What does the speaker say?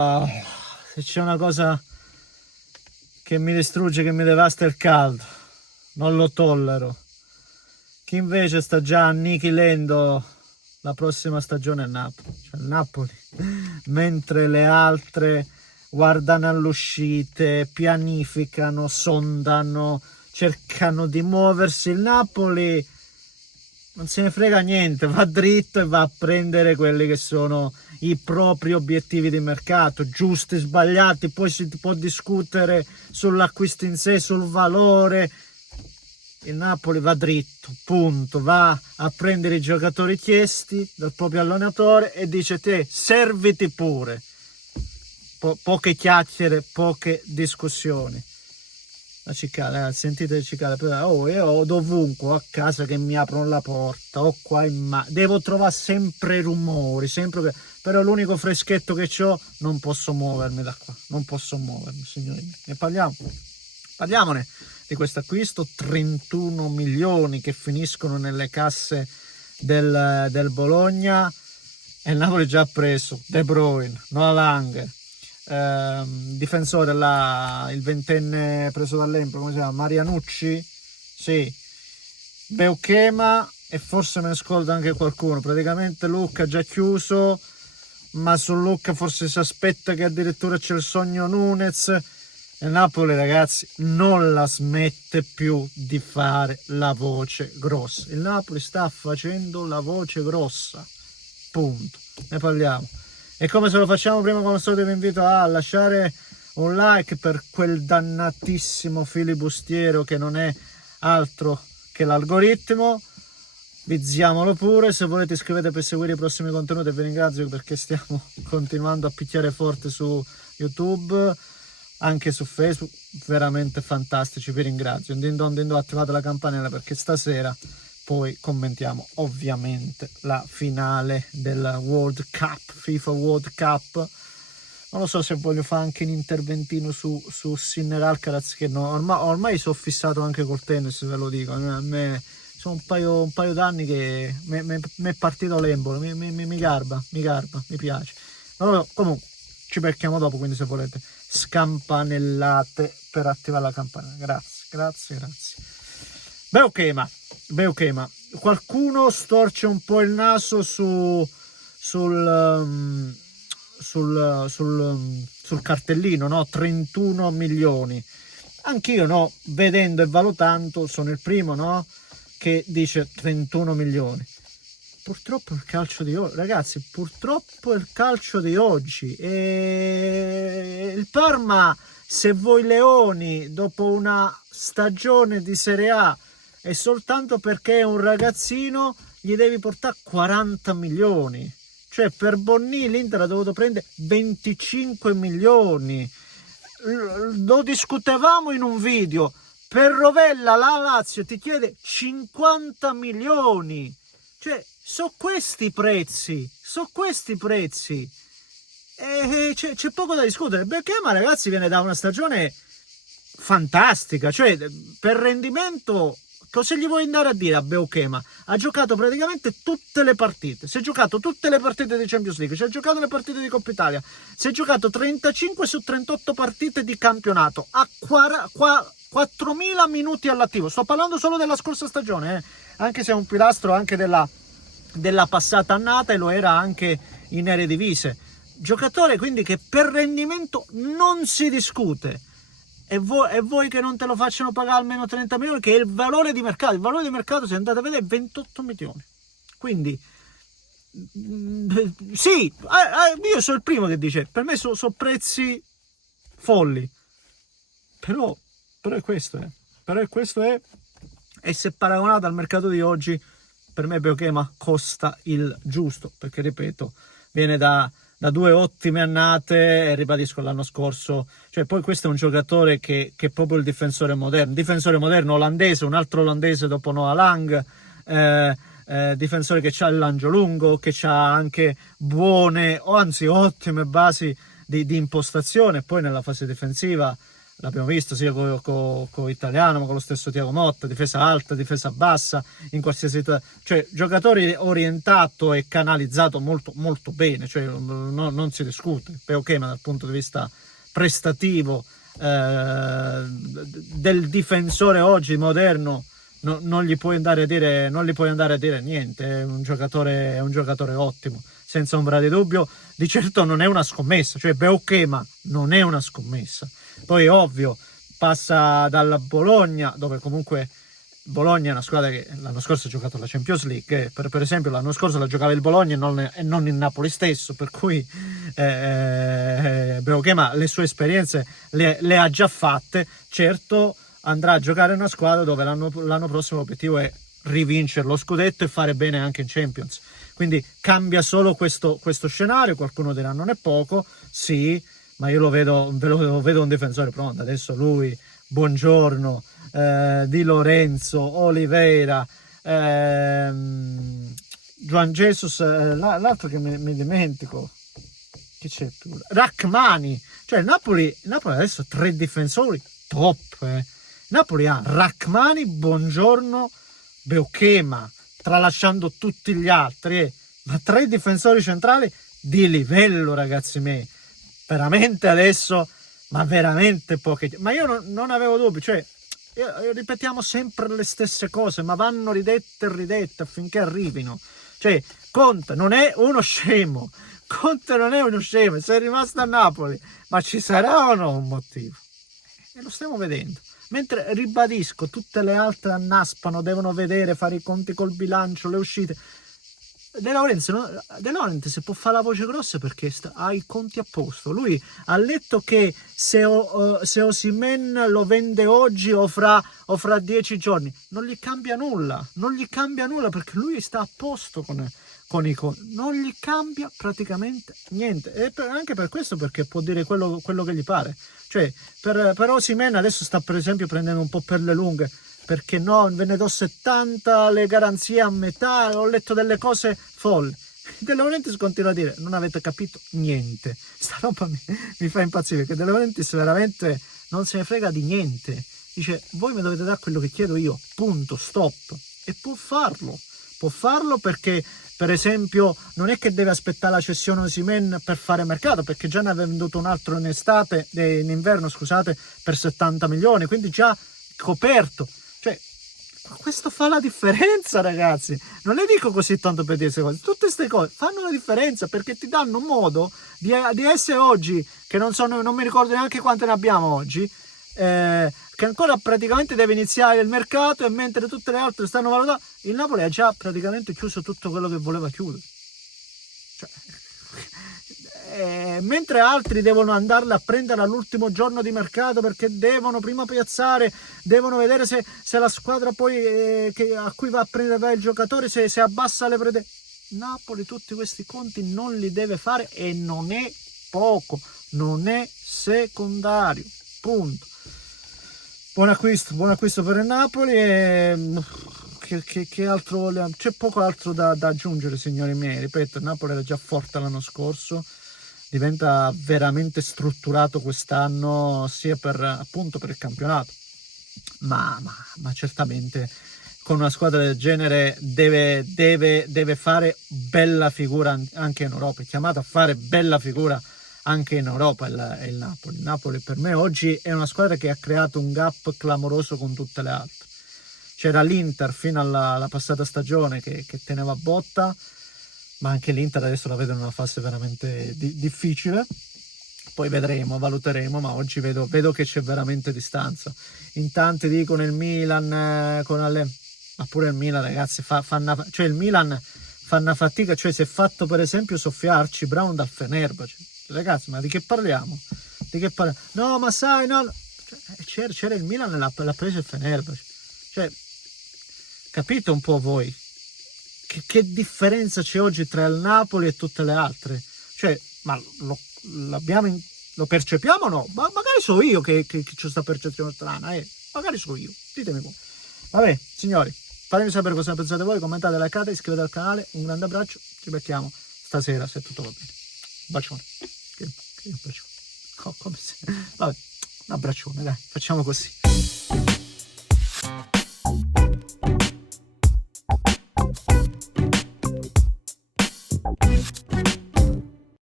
Se c'è una cosa che mi distrugge, che mi devasta, il caldo, non lo tollero. Chi invece sta già annichilendo la prossima stagione è Napoli, cioè il Napoli, mentre le altre guardano all'uscite, pianificano, sondano, cercano di muoversi, il Napoli non se ne frega niente, va dritto e va a prendere quelli che sono i propri obiettivi di mercato, giusti, sbagliati, poi si può discutere sull'acquisto in sé, sul valore. Il Napoli va dritto, punto, va a prendere i giocatori chiesti dal proprio allenatore e dice: te serviti pure. Poche chiacchiere, poche discussioni. La cicala, sentite le cicale, io ho dovunque, a casa che mi aprono la porta, o qua devo trovare sempre rumori, sempre, però l'unico freschetto che ho, non posso muovermi da qua, non posso muovermi, signori. Ne parliamone di questo acquisto, 31 milioni che finiscono nelle casse del Bologna, e il Napoli già ha preso De Bruyne, Noah Lang, difensore là, il ventenne preso dall'Empoli, come si chiama? Marianucci, sì, Beuchema, e forse me ne scordo anche qualcuno. Praticamente Lucca già chiuso, ma su Lucca forse si aspetta che addirittura c'è il sogno Nunez. E Napoli, ragazzi, non la smette più di fare la voce grossa. Il Napoli sta facendo la voce grossa, punto, ne parliamo. E come se lo facciamo prima, come al solito vi invito a lasciare un like per quel dannatissimo filibustiero che non è altro che l'algoritmo. Vizziamolo pure, se volete iscrivetevi per seguire i prossimi contenuti, e vi ringrazio perché stiamo continuando a picchiare forte su YouTube, anche su Facebook, veramente fantastici, vi ringrazio. Dindon, attivate la campanella perché stasera poi commentiamo ovviamente la finale del World Cup, FIFA World Cup. Non lo so se voglio fare anche un interventino su Sinner Alcaraz, che no, ormai sono fissato anche col tennis, ve lo dico. A me sono un paio d'anni che mi è partito l'embolo, mi garba, mi piace. Allora, comunque ci becchiamo dopo, quindi se volete scampanellate per attivare la campanella. Grazie. Beuchema, qualcuno storce un po' il naso sul cartellino, no? 31 milioni. Anch'io, no? Vedendo e valutando, sono il primo, no? Che dice 31 milioni. Purtroppo il calcio di oggi, ragazzi, purtroppo il calcio di oggi. E il Parma, se voi Leoni, dopo una stagione di Serie A, è soltanto perché è un ragazzino, gli devi portare 40 milioni. Cioè per Bonni l'Inter ha dovuto prendere 25 milioni. Lo discutevamo in un video. Per Rovella la Lazio ti chiede 50 milioni. Cioè, sono questi prezzi. E c'è poco da discutere. Beuchema, ragazzi, viene da una stagione fantastica. Cioè, per rendimento, cosa gli vuoi andare a dire a Beuchema? Ha giocato praticamente tutte le partite. Si è giocato tutte le partite di Champions League. Si è giocato le partite di Coppa Italia. Si è giocato 35 su 38 partite di campionato. Ha 4.000 minuti all'attivo. Sto parlando solo della scorsa stagione, anche se è un pilastro anche della passata annata, e lo era anche in Eredivisie. Giocatore quindi che per rendimento non si discute. E voi che non te lo facciano pagare almeno 30 milioni, che è il valore di mercato. Il valore di mercato, se andate a vedere, è 28 milioni. Quindi sì, io sono il primo che dice, per me sono prezzi folli. Però è questo, e se paragonato al mercato di oggi, per me Beuchema costa il giusto, perché ripeto, viene da 2 ottime annate, e ribadisco l'anno scorso, cioè poi questo è un giocatore che è proprio il difensore moderno olandese, un altro olandese dopo Noah Lang, difensore che ha il lancio lungo, che ha anche buone, o anzi ottime basi di impostazione. Poi nella fase difensiva l'abbiamo visto sia con Italiano, ma con lo stesso Thiago Motta, difesa alta, difesa bassa, in qualsiasi cioè giocatori orientato e canalizzato molto, molto bene, cioè non si discute. Ok, ma dal punto di vista prestativo del difensore oggi moderno non gli puoi andare a dire niente, è un giocatore ottimo, senza ombra di dubbio. Di certo non è una scommessa, cioè Beukema non è una scommessa. Poi ovvio passa dalla Bologna, dove comunque Bologna è una squadra che l'anno scorso ha giocato la Champions League, per esempio l'anno scorso la giocava il Bologna e non il Napoli stesso, per cui Beukema le sue esperienze le ha già fatte. Certo andrà a giocare in una squadra dove l'anno prossimo l'obiettivo è rivincere lo scudetto e fare bene anche in Champions, quindi cambia solo questo scenario. Qualcuno dirà non è poco, sì, ma io lo vedo un difensore pronto. Adesso lui, Buongiorno, Di Lorenzo, Oliveira, Juan Jesus, l'altro che mi dimentico, chi c'è più? Rachmani, cioè il Napoli adesso ha 3 difensori top. Napoli ha Rachmani, Buongiorno, Beukema, tralasciando tutti gli altri, ma 3 difensori centrali di livello, ragazzi miei. Veramente adesso, ma veramente poche. Ma io non avevo dubbi, cioè ripetiamo sempre le stesse cose, ma vanno ridette e ridette affinché arrivino. Cioè Conte non è uno scemo, sei rimasto a Napoli, ma ci sarà o no un motivo? E lo stiamo vedendo. Mentre, ribadisco, tutte le altre annaspano, devono vedere, fare i conti col bilancio, le uscite. De Laurentiis può fare la voce grossa perché ha i conti a posto. Lui ha letto che se Osimhen lo vende oggi o fra 10 giorni non gli cambia nulla, perché lui sta a posto con i conti, non gli cambia praticamente niente. E anche per questo, perché può dire quello che gli pare. Cioè per Osimhen adesso sta per esempio prendendo un po' per le lunghe, perché no, ve ne do 70, le garanzie a metà, ho letto delle cose folli. De Laurentiis continua a dire, non avete capito niente. Sta roba mi fa impazzire, perché De Laurentiis veramente non se ne frega di niente. Dice, voi mi dovete dare quello che chiedo io, punto, stop. E può farlo perché, per esempio, non è che deve aspettare la cessione Osimhen per fare mercato, perché già ne aveva venduto un altro in inverno, scusate, per 70 milioni, quindi già coperto. Cioè, questo fa la differenza, ragazzi. Non le dico così tanto per dire queste cose. Tutte queste cose fanno la differenza, perché ti danno un modo di essere oggi, che non mi ricordo neanche quante ne abbiamo oggi, che ancora praticamente deve iniziare il mercato, e mentre tutte le altre stanno valutando, il Napoli ha già praticamente chiuso tutto quello che voleva chiudere. Cioè, mentre altri devono andarle a prendere all'ultimo giorno di mercato, perché devono prima piazzare, devono vedere se la squadra poi a cui va a prendere il giocatore se abbassa le pretese. Napoli tutti questi conti non li deve fare, e non è poco, non è secondario, punto. Buon acquisto per il Napoli. Che altro c'è? Poco altro da aggiungere, signori miei. Ripeto, il Napoli era già forte l'anno scorso, diventa veramente strutturato quest'anno, sia appunto per il campionato, ma certamente con una squadra del genere deve fare bella figura anche in Europa. È chiamato a fare bella figura anche in Europa il Napoli. Il Napoli per me oggi è una squadra che ha creato un gap clamoroso con tutte le altre. C'era l'Inter fino alla passata stagione che teneva botta, ma anche l'Inter adesso la vedo in una fase veramente difficile. Poi vedremo, valuteremo, ma oggi vedo che c'è veramente distanza. In tanti dicono il Milan ma pure il Milan, ragazzi, cioè il Milan fa una fatica, cioè si è fatto per esempio soffiarci Brown dal Fenerbahce. Ragazzi, ma di che parliamo? No, ma sai, no, c'era il Milan e l'ha preso il Fenerbahce. Cioè, capite un po' voi che differenza c'è oggi tra il Napoli e tutte le altre? Cioè, ma lo percepiamo o no? Ma magari so io che c'è questa percezione strana, magari so io, ditemi voi. Vabbè, signori, fatemi sapere cosa pensate voi, commentate, likate, iscrivetevi al canale, un grande abbraccio, ci becchiamo stasera se tutto va bene. Un bacione. Che un bacione. Come se... Vabbè, Un abbraccione, dai, facciamo così.